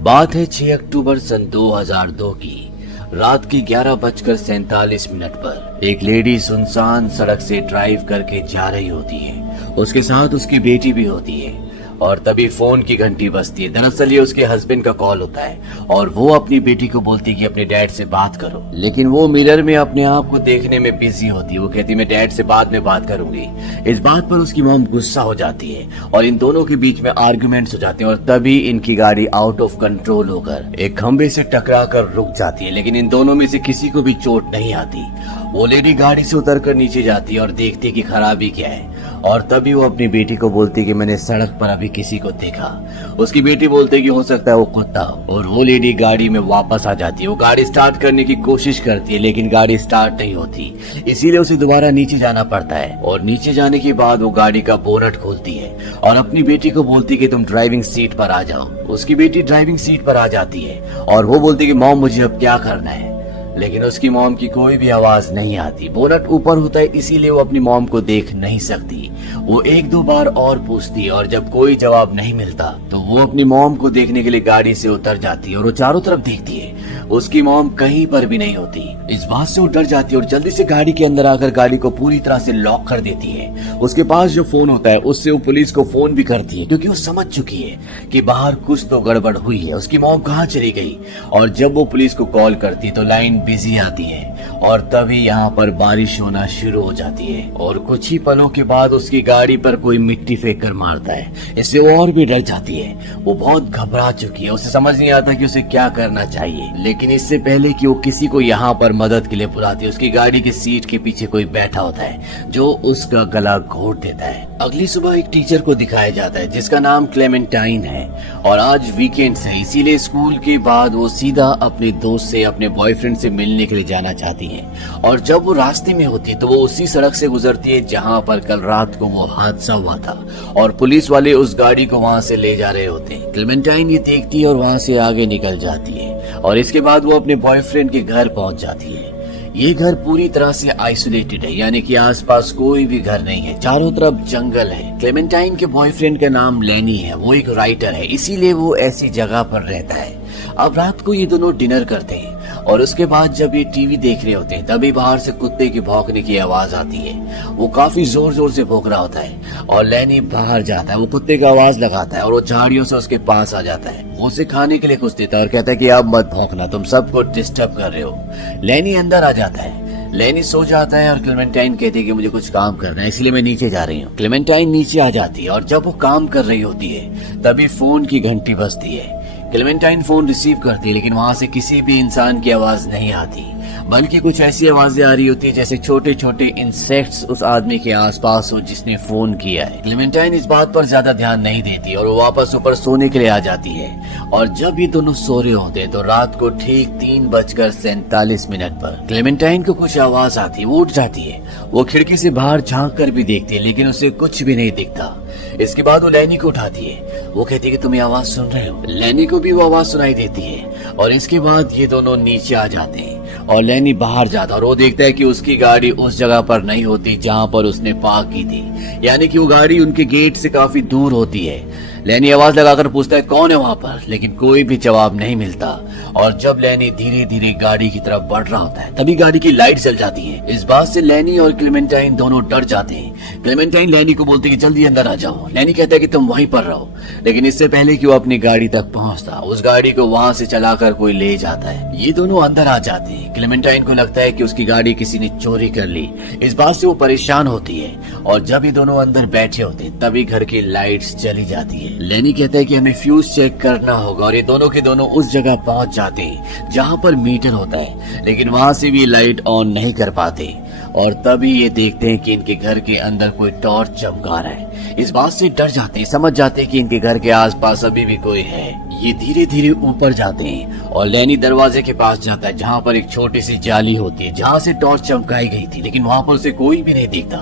बात है 6 अक्टूबर सन 2002 की। रात की 11:47 पर एक लेडी सुनसान सड़क से ड्राइव करके जा रही होती है। उसके साथ उसकी बेटी भी होती है और तभी फोन की घंटी बजती है। दरअसल ये उसके हस्बैंड का कॉल होता है और वो अपनी बेटी को बोलती है कि अपने डैड से बात करो, लेकिन वो मिरर में अपने आप को देखने में बिजी होती है। वो कहती है मैं डैड से बाद में बात करूंगी। इस बात पर उसकी मॉम गुस्सा हो जाती है और इन दोनों के बीच में आर्गुमेंट्स हो जाते हैं और तभी इनकी गाड़ी आउट ऑफ कंट्रोल होकर एक खंबे से टकरा कर रुक जाती है, लेकिन इन दोनों में से किसी को भी चोट नहीं आती। वो लेडी गाड़ी से उतरकर नीचे जाती है और देखती है कि खराबी क्या है और तभी वो अपनी बेटी को बोलती है कि मैंने सड़क पर अभी किसी को देखा। उसकी बेटी बोलती है कि हो सकता है वो कुत्ता हो और वो लेडी गाड़ी में वापस आ जाती है। वो गाड़ी स्टार्ट करने की कोशिश करती है लेकिन गाड़ी स्टार्ट नहीं होती, इसीलिए उसे दोबारा नीचे जाना पड़ता है और नीचे जाने के बाद वो गाड़ी का बोनट खोलती है और अपनी बेटी को बोलती है कि तुम ड्राइविंग सीट पर आ जाओ। उसकी बेटी ड्राइविंग सीट पर आ जाती है और वो बोलती है कि मॉम मुझे अब क्या करना है, लेकिन उसकी मॉम की कोई भी आवाज नहीं आती। बोनट ऊपर होता है इसीलिए वो अपनी मॉम को देख नहीं सकती। वो एक दो बार और पूछती है और जब कोई जवाब नहीं मिलता तो वो अपनी मॉम को देखने के लिए गाड़ी से उतर जाती है और वो चारों तरफ देखती है। उसकी मॉम कहीं पर भी नहीं होती। इस बात से वो डर जाती है और जल्दी से गाड़ी के अंदर आकर गाड़ी को पूरी तरह से लॉक कर देती है। उसके पास जो फोन होता है उससे वो पुलिस को फोन भी करती है क्योंकि वो समझ चुकी है कि बाहर कुछ तो गड़बड़ हुई है, उसकी मॉम कहाँ चली गई। और जब वो पुलिस को कॉल करती है तो लाइन बिजी आती है और तभी यहाँ पर बारिश होना शुरू हो जाती है और कुछ ही पलों के बाद उसकी गाड़ी पर कोई मिट्टी फेंक कर मारता है। इससे वो और भी डर जाती है। वो बहुत घबरा चुकी है, उसे समझ नहीं आता कि उसे क्या करना चाहिए। लेकिन इससे पहले कि वो किसी को यहाँ पर मदद के लिए बुलाती है, उसकी गाड़ी की सीट के पीछे कोई बैठा होता है जो उसका गला घोट देता है। अगली सुबह एक टीचर को दिखाया जाता है जिसका नाम क्लेमेंटाइन है और आज वीकेंड है, इसीलिए स्कूल के बाद वो सीधा अपने दोस्त से, अपने बॉयफ्रेंड से मिलने के लिए जाना चाहती है। और जब वो रास्ते में होती है तो वो उसी सड़क से गुजरती है जहाँ पर कल रात को वो हादसा हुआ था और पुलिस वाले उस गाड़ी को वहाँ से ले जा रहे होते हैं। क्लेमेंटाइन ये देखती है और वहाँ से आगे निकल जाती है और इसके बाद वो अपने बॉयफ्रेंड के घर पहुँच जाती है। ये घर पूरी तरह से आइसोलेटेड है, यानी कि आसपास कोई भी घर नहीं है, चारों तरफ जंगल है। क्लेमेंटाइन के बॉयफ्रेंड का नाम लेनी है, वो एक राइटर है, इसीलिए वो ऐसी जगह पर रहता है। अब रात को ये दोनों डिनर करते हैं और उसके बाद जब ये टीवी देख रहे होते हैं तभी बाहर से कुत्ते के भौंकने की आवाज आती है। वो काफी जोर जोर से भौंक रहा होता है और लेनी बाहर जाता है। वो कुत्ते का आवाज लगाता है और वो झाड़ियों से उसके पास आ जाता है। वो उसे खाने के लिए कुछ देता है और कहता है कि अब मत भौंकना, तुम सबको डिस्टर्ब कर रहे हो। लेनी अंदर आ जाता है। लेनी सो जाता है और क्लेमेंटाइन कहती है कि मुझे कुछ काम करना है इसलिए मैं नीचे जा रही हूँ। क्लेमेंटाइन नीचे आ जाती है और जब वो काम कर रही होती है तभी फोन की घंटी बजती है। क्लेमेंटाइन फोन रिसीव करती है लेकिन वहाँ से किसी भी इंसान की आवाज नहीं आती, बल्कि कुछ ऐसी आवाजें आ रही होती है जैसे छोटे छोटे इंसेक्ट्स उस आदमी के आसपास हो जिसने फोन किया है। क्लेमेंटाइन इस बात पर ज्यादा ध्यान नहीं देती और वो वापस ऊपर सोने के लिए आ जाती है। और जब ये दोनों सो रहे होते हैं तो रात को ठीक 3:47 पर क्लेमेंटाइन को कुछ आवाज आती है। वो उठ जाती है। वो खिड़की से बाहर झांक कर भी देखती है लेकिन उसे कुछ भी नहीं दिखता। इसके बाद वो लेनी को उठाती है। वो कहती है कि तुम ये आवाज सुन रहे हो। लेनी को भी वो आवाज सुनाई देती है और इसके बाद ये दोनों नीचे आ जाते हैं और लेनी बाहर जाता और वो देखता है कि उसकी गाड़ी उस जगह पर नहीं होती जहाँ पर उसने पार्क की थी, यानी कि वो गाड़ी उनके गेट से काफी दूर होती है। लेनी आवाज लगाकर पूछता है कौन है वहाँ पर, लेकिन कोई भी जवाब नहीं मिलता। और जब लेनी धीरे धीरे गाड़ी की तरफ बढ़ रहा होता है तभी गाड़ी की लाइट जल जाती है। इस बात से लेनी और क्लेमेंटाइन दोनों डर जाते हैं। क्लेमेंटाइन लेनी को बोलती है कि जल्दी अंदर आ जाओ। लेनी कहता है कि तुम वहीं पर रहो, लेकिन इससे पहले कि वो अपनी गाड़ी तक पहुंचता उस गाड़ी को वहां से चलाकर कोई ले जाता है। ये दोनों अंदर आ जाते हैं। क्लेमेंटाइन को लगता है कि उसकी गाड़ी किसी ने चोरी कर ली। इस बात से वो परेशान होती है और जब ये दोनों अंदर बैठे होते हैं तभी घर की लाइट्स चली जाती है। लेनी कहता है कि हमें फ्यूज चेक करना होगा और ये दोनों के दोनों उस जगह पहुंच जाते हैं जहां पर मीटर होता है, लेकिन वहां से भी लाइट ऑन नहीं कर पाते। और तभी ये देखते हैं कि इनके घर के अंदर कोई टॉर्च चमका रहा है। इस बात से डर जाते हैं, समझ जाते हैं कि इनके घर के आसपास अभी भी कोई है। ये धीरे धीरे ऊपर जाते हैं और लेनी दरवाजे के पास जाता है जहाँ पर एक छोटी सी जाली होती है जहाँ से टॉर्च चमकाई गई थी, लेकिन वहाँ पर उसे कोई भी नहीं दिखता।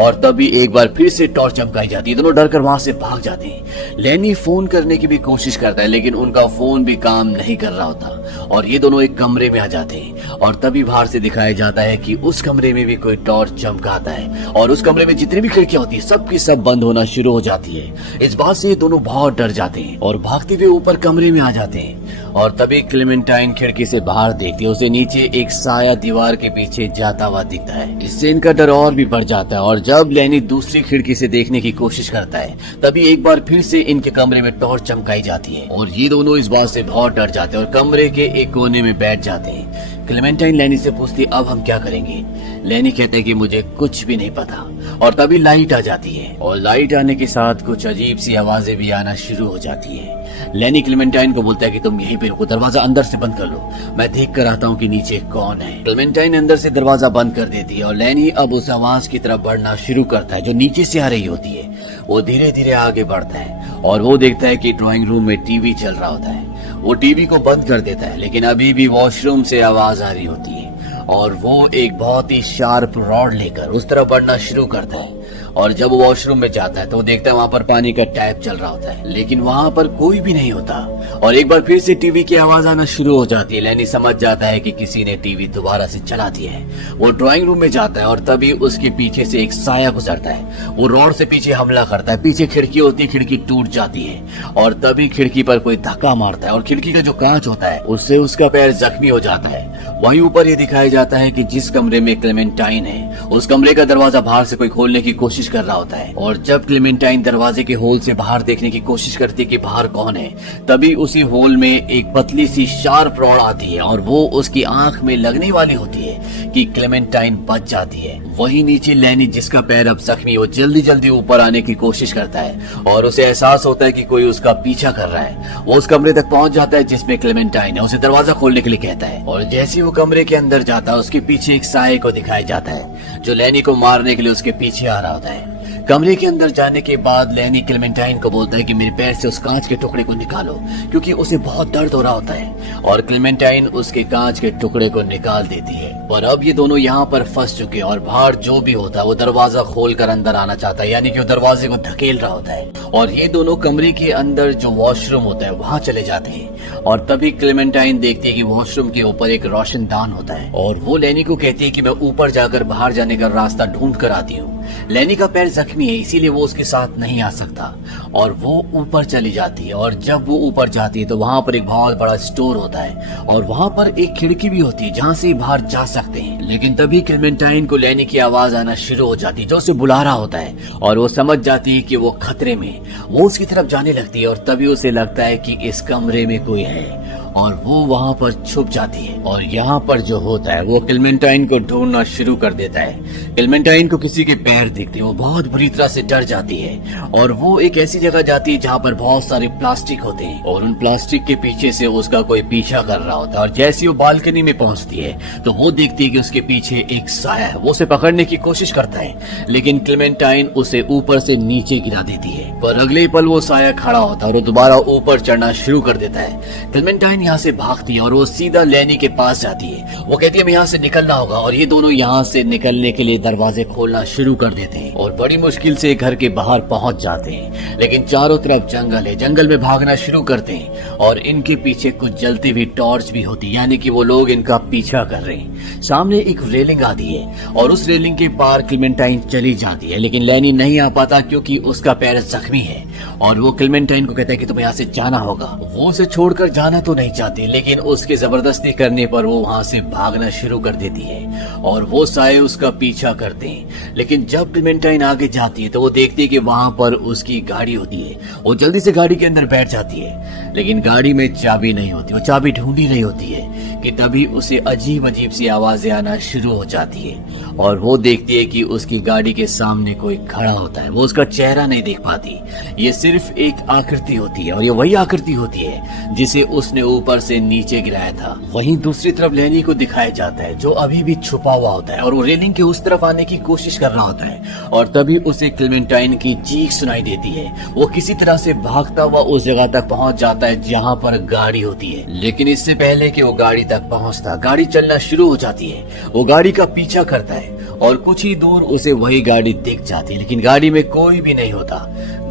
और तभी एक बार फिर से टॉर्च चमकाई जाती है। दोनों डर कर वहाँ से भाग जाते हैं। लेनी फोन करने की भी कोशिश करता है लेकिन उनका फोन भी काम नहीं कर रहा होता और ये दोनों एक कमरे में आ जाते हैं। और तभी बाहर से दिखाया जाता है कि उस कमरे में भी कोई टॉर्च चमकाता है और उस कमरे में जितनी भी खिड़कियां होती है सब की सब बंद होना शुरू हो जाती है। इस बात से ये दोनों बहुत डर जाते हैं और भागते हुए ऊपर कमरे में आ जाते हैं और तभी क्लेमेंटाइन खिड़की से बाहर देखती है, उसे नीचे एक साया दीवार के पीछे जाता हुआ दिखता है। इससे इनका डर और भी बढ़ जाता है और जब लैनी दूसरी खिड़की से देखने की कोशिश करता है तभी एक बार फिर से इनके कमरे में टॉर्च चमकाई जाती है और ये दोनों इस बात से बहुत डर जाते हैं और कमरे के एक कोने में बैठ जाते हैं। क्लेमेंटाइन लैनी से पूछती अब हम क्या करेंगे। लैनी कहते हैं कि मुझे कुछ भी नहीं पता और तभी लाइट आ जाती है और लाइट आने के साथ कुछ अजीब सी आवाजें भी आना शुरू हो जाती है। लैनी क्लेमेंटाइन को बोलता है कि तुम यहीं पे रुको, दरवाजा अंदर से बंद कर लो, मैं देख कर आता हूँ कि नीचे कौन है। क्लेमेंटाइन अंदर से दरवाजा बंद कर देती है और लैनी अब उस आवाज की तरफ बढ़ना शुरू करता है जो नीचे से आ रही होती है। वो धीरे धीरे आगे बढ़ता है और वो देखता है कि ड्राइंग रूम में टीवी चल रहा होता है। वो टीवी को बंद कर देता है लेकिन अभी भी वॉशरूम से आवाज आ रही होती है और वो एक बहुत ही शार्प रॉड लेकर उस तरफ बढ़ना शुरू करता है और जब वो वॉशरूम में जाता है तो वो देखता है वहाँ पर पानी का टैप चल रहा होता है लेकिन वहाँ पर कोई भी नहीं होता और एक बार फिर से टीवी की आवाज आना शुरू हो जाती है। लैनी समझ जाता है कि किसी ने टीवी दोबारा से चला दिया है। वो ड्राइंग रूम में जाता है और तभी उसके पीछे से एक साया गुजरता है। वो रॉड से पीछे हमला करता है, पीछे खिड़की होती है, खिड़की टूट जाती है और तभी खिड़की पर कोई धक्का मारता है और खिड़की का जो कांच होता है उससे उसका पैर जख्मी हो जाता है। वहीं ऊपर ये दिखाया जाता है कि जिस कमरे में क्लेमेंटाइन है उस कमरे का दरवाजा बाहर से कोई खोलने की कोशिश कर रहा होता है और जब क्लेमेंटाइन दरवाजे के होल से बाहर देखने की कोशिश करती है कि बाहर कौन है तभी उसी होल में एक पतली सी शार्प रॉड आती है और वो उसकी आंख में लगने वाली होती है कि क्लेमेंटाइन बच जाती है। वहीं नीचे लैनी जिसका पैर अब जख्मी वो जल्दी जल्दी ऊपर आने की कोशिश करता है और उसे एहसास होता है कि कोई उसका पीछा कर रहा है। वो उस कमरे तक पहुंच जाता है जिसमें क्लेमेंटाइन है, उसे दरवाजा खोलने के लिए कहता है और जैसे वो कमरे के अंदर जाता है उसके पीछे एक साये को दिखाया जाता है जो लैनी को मारने के लिए उसके पीछे आ रहा होता है। कमरे के अंदर जाने के बाद लैनी क्लेमेंटाइन को बोलता है कि मेरे पैर से उस कांच के टुकड़े को निकालो क्योंकि उसे बहुत दर्द हो रहा होता है और क्लेमेंटाइन उसके कांच के टुकड़े को निकाल देती है। पर अब ये दोनों यहाँ पर फंस चुके हैं और बाहर जो भी होता है वो दरवाजा खोलकर अंदर आना चाहता है, यानी कि वो दरवाजे को धकेल रहा होता है और ये दोनों कमरे के अंदर जो वॉशरूम होता है वहाँ चले जाते हैं और तभी क्लेमेंटाइन देखती है कि वॉशरूम के ऊपर एक रोशनदान होता है और वो लैनी को कहती है कि मैं ऊपर जाकर बाहर जाने का रास्ता ढूंढ कर आती हूँ। लैनी का पैर जख्मी है इसीलिए वो उसके साथ नहीं आ सकता और वो ऊपर चली जाती है और जब वो ऊपर जाती है तो वहाँ पर एक बहुत बड़ा स्टोर होता है और वहाँ पर एक खिड़की भी होती है जहाँ से बाहर जा सकते हैं। लेकिन तभी क्लेमेंटाइन को लैनी की आवाज आना शुरू हो जाती है जो उसे बुला रहा होता है और वो समझ जाती है कि वो खतरे में, वो उसकी तरफ जाने लगती है और तभी उसे लगता है कि इस कमरे में कोई है और वो वहाँ पर छुप जाती है और यहाँ पर जो होता है वो क्लेमेंटाइन को ढूंढना शुरू कर देता है। क्लेमेंटाइन को किसी के पैर दिखते हैं, वो बहुत बुरी तरह से डर जाती है और वो एक ऐसी जगह जाती है जहाँ पर बहुत सारे प्लास्टिक होते हैं और उन प्लास्टिक के पीछे से उसका कोई पीछा कर रहा होता है और जैसे वो बालकनी में पहुंचती है तो वो देखती है कि उसके पीछे एक साया है। वो उसे पकड़ने की कोशिश करता है लेकिन क्लेमेंटाइन उसे ऊपर से नीचे गिरा देती है पर अगले पल वो साया खड़ा होता है और वो दोबारा ऊपर चढ़ना शुरू कर देता है। क्लेमेंटाइन यहाँ से भागती है और वो सीधा लैनी के पास जाती है। वो कहती है हमें यहाँ से निकलना होगा और ये दोनों यहाँ से निकलने के लिए दरवाजे खोलना शुरू कर देते हैं और बड़ी मुश्किल से घर के बाहर पहुंच जाते हैं लेकिन चारों तरफ जंगल है। जंगल में भागना शुरू करते हैं और इनके पीछे कुछ जलती हुई टॉर्च भी होती है, यानी कि वो लोग इनका पीछा कर रहे हैं। सामने एक रेलिंग आती है और उस रेलिंग के पार क्लेमेंटाइन चली जाती है लेकिन लैनी नहीं आ पाता क्योंकि उसका पैर जख्मी है और वो क्लेमेंटाइन को कहता है कि तुम्हें यहाँ से जाना होगा। वो उसे छोड़कर जाना तो नहीं चाहती लेकिन उसके जबरदस्ती करने पर वो वहाँ से भागना शुरू कर देती है और वो साये उसका पीछा करते हैं। लेकिन जब क्लेमेंटाइन आगे जाती है तो वो देखती है कि वहाँ पर उसकी गाड़ी होती है। वो जल्दी से गाड़ी के अंदर बैठ जाती है लेकिन गाड़ी में चाबी नहीं होती। वो चाबी ढूंढ ही रही होती है कि तभी उसे अजीब अजीब सी आवाजें आना शुरू हो जाती है और वो देखती है कि उसकी गाड़ी के सामने कोई खड़ा होता है। वो उसका चेहरा नहीं देख पाती, ये सिर्फ एक आकृति होती है और ये वही आकृति होती है जिसे उसने ऊपर से नीचे गिराया था। वहीं दूसरी तरफ लैनी को दिखाया जाता है जो अभी भी छुपा हुआ होता है और वो रेलिंग के उस तरफ आने की कोशिश कर रहा होता है और तभी उसे क्लेमेंटाइन की चीख सुनाई देती है। वो किसी तरह से भागता हुआ उस जगह तक पहुंच जाता है जहाँ पर गाड़ी होती है लेकिन इससे पहले कि वो गाड़ी तक पहुंचता गाड़ी चलना शुरू हो जाती है। वो गाड़ी का पीछा करता है और कुछ ही दूर उसे वही गाड़ी दिख जाती है लेकिन गाड़ी में कोई भी नहीं होता।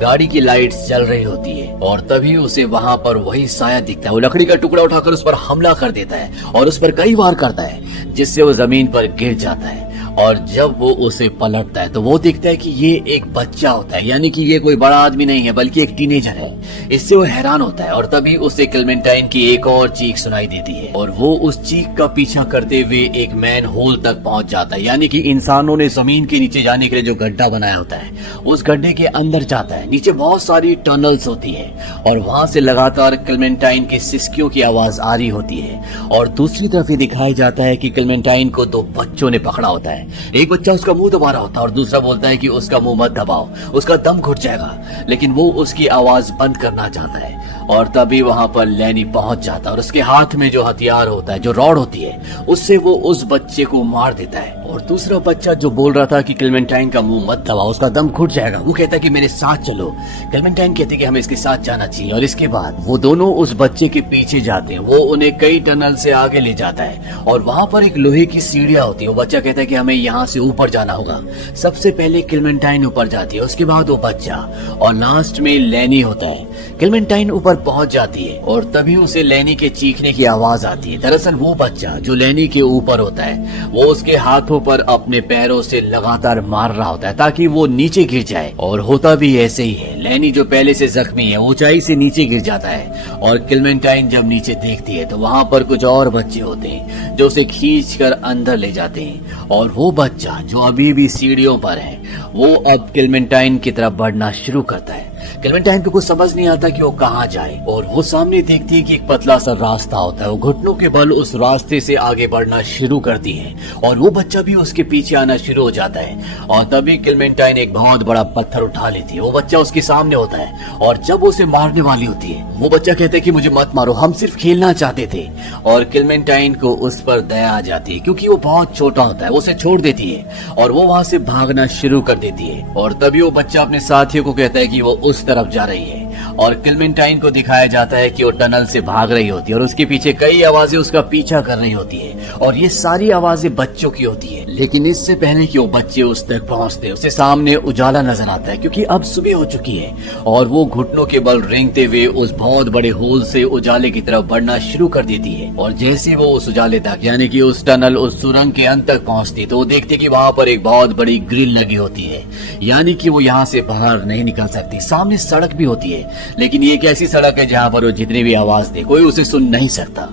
गाड़ी की लाइट्स जल रही होती है और तभी उसे वहाँ पर वही साया दिखता है। वो लकड़ी का टुकड़ा उठाकर उस पर हमला कर देता है और उस पर कई वार करता है जिससे वो जमीन पर गिर जाता है और जब वो उसे पलटता है तो वो देखता है कि ये एक बच्चा होता है, यानी कि ये कोई बड़ा आदमी नहीं है बल्कि एक टीनेजर है। इससे वो हैरान होता है और तभी उसे क्लेमेंटाइन की एक और चीख सुनाई देती है और वो उस चीख का पीछा करते हुए एक मैन होल तक पहुंच जाता है, यानी कि इंसानों ने जमीन के नीचे जाने के लिए जो गड्ढा बनाया होता है उस गड्ढे के अंदर जाता है। नीचे बहुत सारी टनल्स होती है और वहां से लगातार क्लेमेंटाइन की सिसकियों की आवाज आ रही होती है। और दूसरी तरफ ये दिखाया जाता है कि क्लेमेंटाइन को दो बच्चों ने पकड़ा होता है। एक बच्चा उसका मुंह दबा रहा होता है और दूसरा बोलता है कि उसका मुंह मत दबाओ, उसका दम घुट जाएगा, लेकिन वो उसकी आवाज बंद करना चाहता है। और तभी वहां पर लैनी पहुंच जाता है और उसके हाथ में जो हथियार होता है, जो रॉड होती है, उससे वो उस बच्चे को मार देता है। और दूसरा बच्चा जो बोल रहा था कि क्लेमेंटाइन का मुंह मत दबाओ, उसका दम घुट जाएगा, वो कहता है कि मेरे साथ चलो। क्लेमेंटाइन कहती है कि हमें इसके साथ जाना चाहिए। और इसके बाद वो दोनों उस बच्चे के पीछे जाते हैं। वो उन्हें कई टनल से आगे ले जाता है और वहां पर एक लोहे की सीढ़ियां होती है। वो बच्चा कहता है कि हमें यहाँ से ऊपर जाना होगा। सबसे पहले क्लेमेंटाइन ऊपर जाती है, उसके बाद वो बच्चा और लास्ट में लैनी होता है। क्लेमेंटाइन ऊपर पहुंच जाती है और तभी उसे लैनी के चीखने की आवाज आती है। दरअसल वो बच्चा जो लैनी के ऊपर होता है वो उसके हाथों पर अपने पैरों से लगातार मार रहा होता है ताकि वो नीचे गिर जाए। और होता भी ऐसे ही है। लैनी जो पहले से जख्मी है ऊंचाई से नीचे गिर जाता है और क्लेमेंटाइन जब नीचे देखती है तो वहां पर कुछ और बच्चे होते हैं जो उसे खींचकर अंदर ले जाते हैं। और वो बच्चा जो अभी भी सीढ़ियों पर है वो अब क्लेमेंटाइन की तरफ बढ़ना शुरू करता है। क्लेमेंटाइन को कुछ समझ नहीं आता कि वो कहाँ जाए और वो सामने देखती है कि एक पतला सा रास्ता होता है। वो घुटनों के बल उस रास्ते से आगे बढ़ना शुरू करती है और वो बच्चा भी उसके पीछे आना शुरू हो जाता है। और तभी क्लेमेंटाइन एक बहुत बड़ा पत्थर उठा लेती है। वो बच्चा उसके सामने होता है और जब उसे मारने वाली होती है वो बच्चा कहता है कि मुझे मत मारो, हम सिर्फ खेलना चाहते थे। और क्लेमेंटाइन को उस पर दया आ जाती है क्योंकि वो बहुत छोटा होता है। वो उसे छोड़ देती है और वो वहां से भागना शुरू कर देती है। और तभी वो बच्चा अपने साथियों को कहता है कि वो उस तरफ जा रही है और क्लेमेंटाइन को दिखाया जाता है कि वो टनल से भाग रही होती है और उसके पीछे कई आवाजें उसका पीछा कर रही होती है और ये सारी आवाजें बच्चों की होती है। लेकिन इससे पहले कि वो बच्चे उस तक पहुंचते उसे सामने उजाला नजर आता है क्योंकि अब सुबह हो चुकी है और वो घुटनों के बल रेंगते हुए उस बहुत बड़े होल से उजाले की तरफ बढ़ना शुरू कर देती है। और जैसे वो उस उजाले तक यानी कि उस टनल उस सुरंग के अंत तक पहुंचती तो वो देखती कि वहां पर एक बहुत बड़ी ग्रिल लगी होती है, यानी कि वो यहाँ से बाहर नहीं निकल सकती। सामने सड़क भी होती है लेकिन ये एक ऐसी सड़क है जहाँ पर वो जितनी भी आवाज दे कोई उसे सुन नहीं सकता,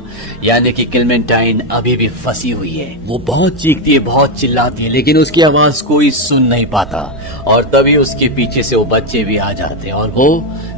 यानी कि क्लेमेंटाइन अभी भी फंसी हुई है। वो बहुत चीखती है, बहुत चिल्लाती है लेकिन उसकी आवाज कोई सुन नहीं पाता। और तभी उसके पीछे से वो बच्चे भी आ जाते हैं और वो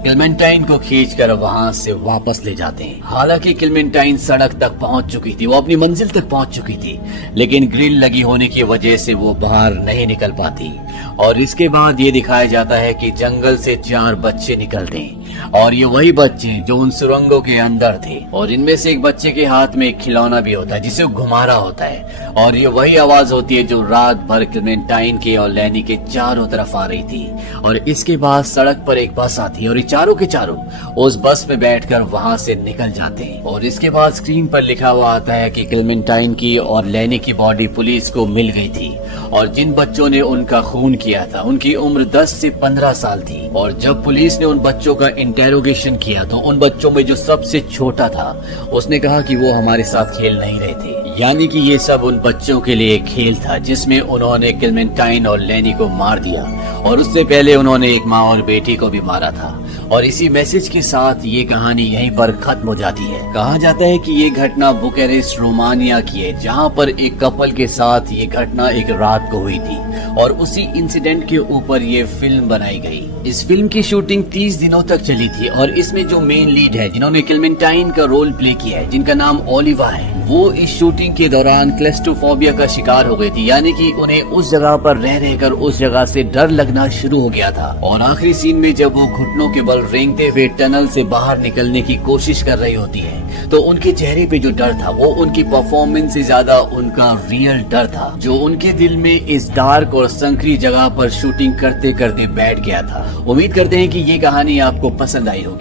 क्लेमेंटाइन को खींचकर वहां से वापस ले जाते हैं। हालांकि क्लेमेंटाइन सड़क तक पहुंच चुकी थी, वो अपनी मंजिल तक पहुंच चुकी थी लेकिन ग्रिल लगी होने की वजह से वो बाहर नहीं निकल पाती। और इसके बाद ये दिखाया जाता है कि जंगल से 4 बच्चे निकलते हैं और ये वही बच्चे जो उन सुरंगों के अंदर थे। और इनमें से एक बच्चे के हाथ में एक खिलौना भी होता है जिसे वो घुमा रहा होता है और ये वही आवाज होती है जो रात भर क्लेमेंटाइन के और लैनी के चारों तरफ आ रही थी। और इसके बाद सड़क पर एक बस आती है और ये चारों के चारों उस बस में बैठकर वहां से निकल जाते हैं। और इसके बाद स्क्रीन पर लिखा हुआ आता है कि क्लेमेंटाइन की और लैनी की बॉडी पुलिस को मिल गई थी और जिन बच्चों ने उनका खून किया था उनकी उम्र 10 से 15 साल थी। और जब पुलिस ने उन बच्चों का इंटेरोगेशन किया तो उन बच्चों में जो सबसे छोटा था उसने कहा कि वो हमारे साथ खेल नहीं रहे थे, यानी कि ये सब उन बच्चों के लिए खेल था जिसमें उन्होंने क्लेमेंटाइन और लैनी को मार दिया और उससे पहले उन्होंने एक माँ और बेटी को भी मारा था। और इसी मैसेज के साथ ये कहानी यहीं पर खत्म हो जाती है। कहा जाता है कि ये घटना बुकारेस्ट रोमानिया की है जहाँ पर एक कपल के साथ ये घटना एक रात को हुई थी और उसी इंसिडेंट के ऊपर ये फिल्म बनाई गई। इस फिल्म की शूटिंग 30 दिनों तक चली थी और इसमें जो मेन लीड है जिन्होंने क्लेमेंटाइन का रोल प्ले किया है जिनका नाम ओलिवा है, वो इस शूटिंग के दौरान क्लेस्ट्रोफोबिया का शिकार हो गई थी, यानी कि उन्हें उस जगह पर रह रहकर उस जगह से डर लगना शुरू हो गया था। और आखिरी सीन में जब वो घुटनों के बल रेंगते हुए टनल से बाहर निकलने की कोशिश कर रही होती है तो उनके चेहरे पे जो डर था वो उनकी परफॉर्मेंस से ज्यादा उनका रियल डर था जो उनके दिल में इस डार्क और संकरी जगह पर शूटिंग करते करते बैठ गया था। उम्मीद करते हैं कि ये कहानी आपको पसंद आई होगी।